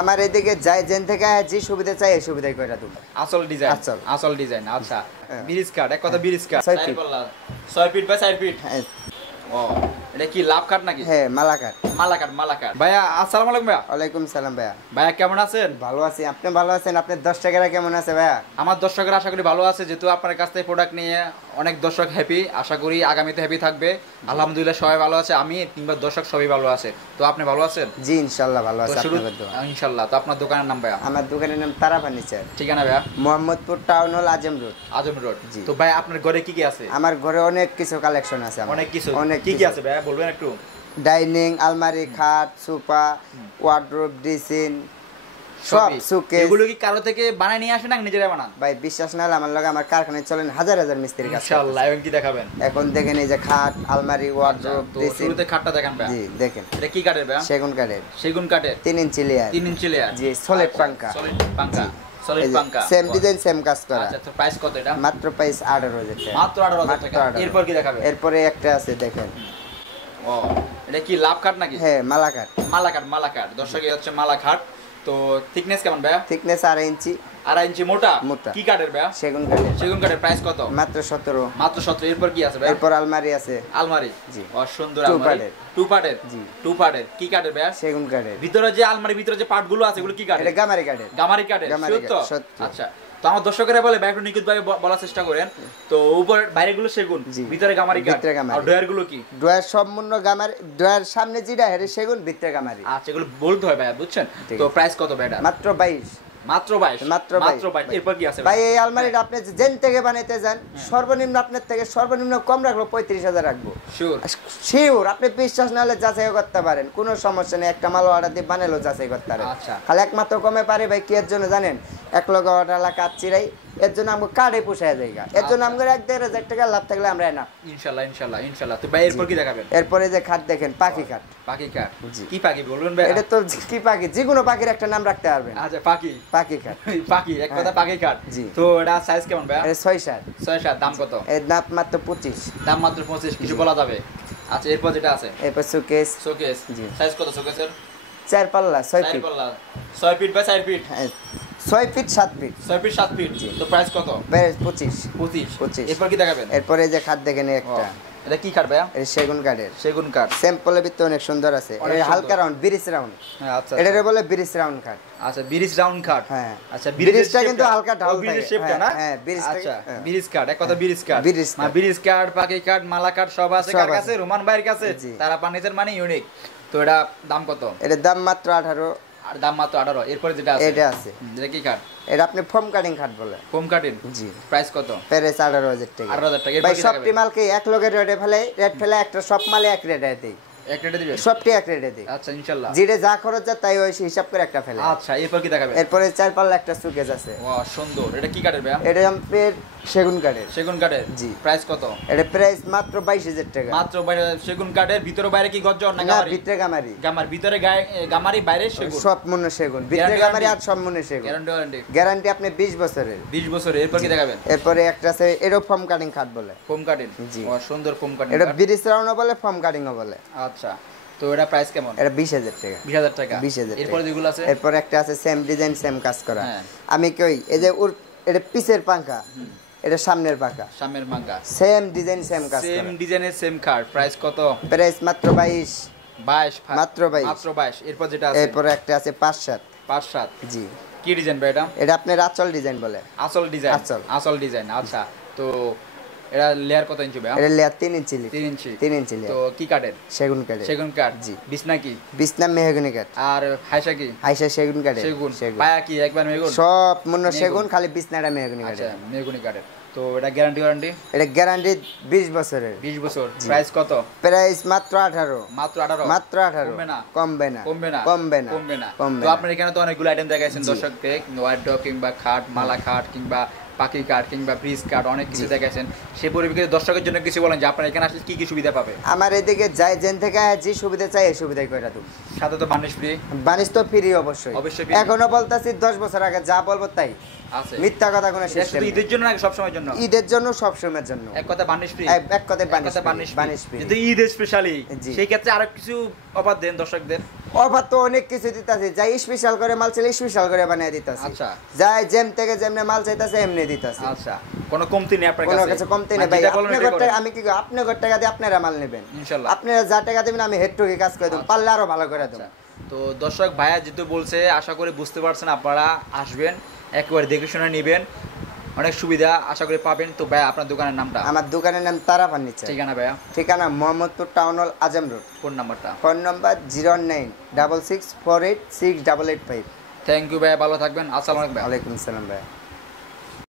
আমার এদিকে যাই যেন থেকে যে সুবিধা চাই এই সুবিধাই কইরা দেব। আসল ডিজাইন, আসল ডিজাইন। আচ্ছা, ব্রিজ কাট, এক কথা bridge cut 6 feet by 4 feet. হ্যাঁ। ও, এটা কি লাভ কাট নাকি? হ্যাঁ, মালা কাট। মালা কাট, মালা কাট। ভাইয়া আসসালামু আলাইকুম। ভাইয়া ওয়ালাইকুম সালাম। ভাইয়া ভাইয়া কেমন আছেন? ভালো আছি, আপনি ভালো আছেন? আপনার দর্শকেরা কেমন আছে ভাইয়া? আমার দর্শকরা আশা করি ভালো আছে, যেহেতু আপনার কাছ থেকে প্রোডাক্ট নিয়ে অনেক দর্শক হ্যাপি, আশা করি আগামীতে হ্যাপি থাকবে। আলহামদুলিল্লাহ সবাই ভালো আছে, আমি কিংবা দর্শক সবাই ভালো আছে। তো আপনি ভালো আছেন? জি ইনশাআল্লাহ ভালো আছি। ইনশাআল্লাহ। তো আপনার দোকানের নাম ভাইয়া? আমার দোকানের নাম তারা ফার্নিচার। ঠিকানা ভাইয়া? মোহাম্মদপুর টাউন হল আজম রোড। আজম রোড। তো ভাই আপনার ঘরে কি কি আছে? আমার ঘরে অনেক কিছু কালেকশন আছে। অনেক কিছু? কি কি আছে ভাইয়া বলবেন একটু? ডাইনিং, আলমারি, খাট, সোফা, ওয়ার্ডরোব, ড্রেসিং, সব সুকেস। এগুলো কি কারো থেকে বানায় নিয়ে আসেন না নিজেরা বানান? ভাই বিশ্বাস না হলে আমার লগে আমার কারখানায় চলেন হাজার হাজার মিস্ত্রি কাজ। ইনশাআল্লাহ। এখন কি দেখাবেন? এখন দেখেন এই যে খাট, আলমারি, ওয়ার্ডরোব, ড্রেসিং। শুরুতে খাটটা দেখান ভাই। জি দেখেন। এটা কি কাঠের ভাই? সেগুন কাঠের। সেগুন কাঠের 3 ইঞ্চি লেয়ার। 3 inch layer. জি সলিড পাঙ্কা। সলিড পাঙ্কা। সলিড পাঙ্কা। সেম ডিজাইন সেম কাজ করা। আচ্ছা, তো প্রাইস কত এটা? মাত্র প্রাইস 18,000 টাকা। মাত্র 18,000 টাকা। এরপর কি দেখাবেন? এরপরে একটা আছে দেখেন। ও, এটা কি লাভ কাট নাকি? হ্যাঁ, মালা কাট। মালা কাট, মালা কাট। দর্শক এই হচ্ছে মালা কাট। তো থিকনেস কেমন ভাইয়া? থিকনেস 2.5 ইঞ্চি। 2.5 ইঞ্চি মোটা। মোটা। কি কাঠের ভাইয়া? সেগুন কাঠের। সেগুন কাঠের প্রাইস কত? মাত্র 17। মাত্র 17। এরপর কি আছে ভাইয়া? এরপর আলমারি আছে। আলমারি। জি। সুন্দর আলমারি। টু পার্টের। জি। টু পার্টের। কি কাঠের ভাইয়া? সেগুন কাঠের। ভিতরে যে আলমারির ভিতরে যে পার্ট গুলো আছে এগুলো কি কাঠের? এটা গামারি কাঠের। গামারি কাঠের। সত্য? আচ্ছা। তো আমার দর্শকেরা বলে ভাই একটু নিখুঁত ভাবে বলার চেষ্টা করেন। তো উপর বাইরে গুলো সেগুন, ভিতরে গামারি কাঠ। আর ডয়ার গুলো কি? ডয়ার সম্পূর্ণ গামারি। ডয়ার সামনে যেটা হেরে সেগুন, ভিতরে গামারি। আচ্ছা, এগুলো বলতে হয় ভাই, বুঝছেন? তো প্রাইস কত ভাই এটা? মাত্র 22। মাত্র 22। মাত্র 22। এরপর কি আছে ভাই? এই আলমারিটা আপনি যেন থেকে বানাইতে যান, সর্বনিম্ন আপনার থেকে সর্বনিম্ন কম রাখবো 35,000 রাখবো। শিওর। আপনি বিশ্বাস না হলে যাচাই করতে পারেন, কোনো সমস্যা নেই। একটা মাল অর্ডার দিয়ে বানালেও যাচাই করতে পারেন। খালি একমাত্র কমে পারে ভাই কি এর জন্য জানেন? 1 লক্ষ অর্ডার কাজ চিরাই, এর জন্য আমাকে কার্ডে পোষায় জায়গা। এর জন্য আমাকে 1-1.5 টাকা লাভ থাকলে আমরা না। ইনশাআল্লাহ, ইনশাআল্লাহ, ইনশাআল্লাহ। তো ভাই এরপর কি দেখাবেন? এরপরে যে খাট দেখেন, পাখি খাট। পাখি খাট। কি পাখি বলবেন ভাই? এটা তো কি পাখি, যে কোনো পাখির একটা নাম রাখতে পারবেন। আচ্ছা, পাখি। পাখি খাট। পাখি, এক কথা পাখি খাট। জি। তো এটা সাইজ কেমন ভাই? এটা 6-7। 6-7। দাম কত? এর দাম মাত্র 25। দাম মাত্র 25। কিছু বলা যাবে? আচ্ছা, এরপর যেটা আছে? এরপর শোকেস। শোকেস। জি। সাইজ কত শোকেসের? 4 পাল্লা 6 ফিট। 4 পাল্লা 6 feet by 4 feet. 6 feet 7 feet. 6 feet 7 feet. তো প্রাইস কত? প্রাইস 25। 25। এরপর কি দেখাবেন? এরপরে যে খাট দেখেন একটা। এটা কি কাঠ ভাইয়া? এটা সেগুন কাঠের। সেগুন কাঠ। স্যাম্পলের ভিতরে অনেক সুন্দর আছে। এটা হালকা রাউন্ড, ব্রিজ রাউন্ড। হ্যাঁ, আচ্ছা। এটারে বলে ব্রিজ রাউন্ড কাঠ। আচ্ছা, ব্রিজ রাউন্ড কাঠ। হ্যাঁ। আচ্ছা, ব্রিজটা কিন্তু হালকা ঢাল থাকে। ব্রিজের শেপটা না? হ্যাঁ, ব্রিজ। আচ্ছা, ব্রিজ কাঠ। এক কথা ব্রিজ কাঠ। মানে ব্রিজ কাঠ, পাখি কাঠ, মালা কাঠ সব আছে কার কাছে? রোমান ভাইয়ের কাছে। তারা ফার্নিচার মানে ইউনিক। তো এটা দাম কত? এটার দাম মাত্র 18। আর দাম মাত্র 18। এরপরে যেটা আছে? এটা আছে। এটা কি কাঠ? এটা আপনি ফোম কাটিং খাট বলে। Foam cutting. জি। প্রাইস কত? প্রাইস 18,000 টাকা। 18,000 টাকা। ভাই সবটি মালকে এক লগে রেটে ফেলে, রেট ফেলে একটা সব মালে এক রেটে দেই। এক রেটে দিবেন? সবটি এক রেটে দেই। আচ্ছা, ইনশাআল্লাহ। যেটা যা খরচ যায় তাই ওই হিসাব করে একটা ফেলে। আচ্ছা, এরপর কি দেখাবেন? এরপরে 4 পাল্লা একটা সুকেস আছে। ওয়াও, সুন্দর। এটা কি কাঠের ভাই? এটা আমাদের সেগুন কাঠের। সেগুন কাঠের। জি। প্রাইস কত? এটা প্রাইস মাত্র 22,000 টাকা। মাত্র সেগুন কাঠের। ভিতরে বাইরে কি গর্জন না গামারি? ভিতরে গামারি। গামার ভিতরে গামারি, বাইরে সেগুন। সব মনে সেগুন, ভিতরে গামারি আর সব মনে সেগুন। গ্যারান্টি? গ্যারান্টি আপনি 20 বছরের। 20 বছরের। এরপর কি দেখাবেন? এরপরে একটা আছে, এটা ফোম কাটিং খাট বলে। Foam cutting. জি। ও সুন্দর ফোম কাটিং। এটা ব্রিজ রাউন্ডও বলে, ফোম কাটিংও বলে। আচ্ছা, তো এটা প্রাইস কেমন? এটা 20,000 টাকা। 20,000 টাকা। 20,000 টাকা। এরপর যেগুলো আছে? এরপর একটা আছে সেম ডিজাইন সেম কাজ করা। হ্যাঁ। আমি কই এই যে এটা পিছের পাঙ্খা, এটা সামনের পাঙ্খা। সামনের পাঙ্খা। সেম ডিজাইন সেম কাজ করা। সেম ডিজাইনের সেম কাঠ। প্রাইস কত? প্রাইস মাত্র 22। 22। মাত্র 22। মাত্র 22। এরপর যেটা আছে? এরপর একটা আছে 5-7। 5-7। জি। কি ডিজাইন ভাই এটা? এটা আপনার আঁচল ডিজাইন বলে। আসল ডিজাইন। আসল ডিজাইন। আচ্ছা, তো এটা লেয়ার কত ইঞ্চি ভাই? এটা লেয়ার 3 ইঞ্চি। 3 ইঞ্চি। 3 ইঞ্চি লেয়ার। তো কি কাঠের? সেগুন কাঠের। সেগুন কাঠ। জি। বিছনা কি? বিছনা মেহগনি কাঠ। আর হাইসা কি? হাইসা সেগুন কাঠের। সেগুন। পায়া কি একবার মেহগুন? সব মনে সেগুন, খালি বিছনাটা মেহগনি কাঠের। আচ্ছা, মেহগুনি কাঠের। তো এটা গ্যারান্টি? এটা গ্যারান্টি 20 বছরের। 20 বছর। প্রাইস কত? প্রাইস মাত্র 18। মাত্র 18। মাত্র 18। কমবে না? কমবে না। কমবে না? কমবে না। কমবে না। কমবে তো না। আপনার এখানে তো অনেকগুলো আইটেম দেখাইছেন দর্শকদের, ওয়ার্ডরোব কিংবা খাট, মালা খাট কিংবা পাখি কাঠ কিংবা ব্রিজ কাঠ, অনেক কিছু দেখাইছেন। সেই পরিপ্রেক্ষিতে দর্শকের জন্য কিছু বলেন যে আপনারা এখানে আসলে কি কি সুবিধা পাবে? আমার এদিকে যাই যেন থেকে যে সুবিধা চাই এই সুবিধাই কইরা দেব। সাথে তো বানিশ ফ্রি। বানিশ তো ফ্রি অবশ্যই। অবশ্যই। এখনো বলতাছি 10 বছর আগে যা বলবো তাই। আছে মিথ্যা কথা কোনো এটা সিস্টেম শুধু ঈদের জন্য নাকি সব সময়ের জন্য? ঈদের জন্য সব সময়ের জন্য। এক কথা বার্নিশ ফ্রি, এক কথায় বানিশ ফ্রি। যদি ঈদ স্পেশালি সেই ক্ষেত্রে আরো কিছু অফার দেন দর্শকদের। অফার তো অনেক কিছু দিতাছি, যাই স্পেশাল করে মাল চাইলে স্পেশাল করে বানিয়ে দিতাছি। আচ্ছা, যাই যেম থেকে যেমনে মাল চাইতাছে এমনি দিতাছি। আচ্ছা, কোনো কমতি নেই আপনার কাছে? কোনো কিছু কমতি নেই ভাই। আপনি করতে আমি কি আপনি টাকা দিয়ে আপনারা মাল নেবেন ইনশাআল্লাহ। আপনারা যা টাকা দিবেন আমি হেডটুকি কাজ করে দেব, পারলে আরো ভালো করে দেব। তো দর্শক ভাইয়া যেহেতু বলছে, আশা করি বুঝতে পারছেন, আপনারা আসবেন একবার দেখে শুনে নেবেন, অনেক সুবিধা আশা করি পাবেন। তো ভাইয়া আপনার দোকানের নামটা? আমার দোকানের নাম তারা ফার্নিচার। ঠিকানা ভাইয়া? ঠিকানা মোহাম্মদপুর টাউন হল, আজম রোড। ফোন নাম্বারটা? Phone number 0966486885। থ্যাংক ইউ ভাইয়া, ভালো থাকবেন। আসসালামু আলাইকুম। ওয়ালাইকুম আসসালাম ভাইয়া।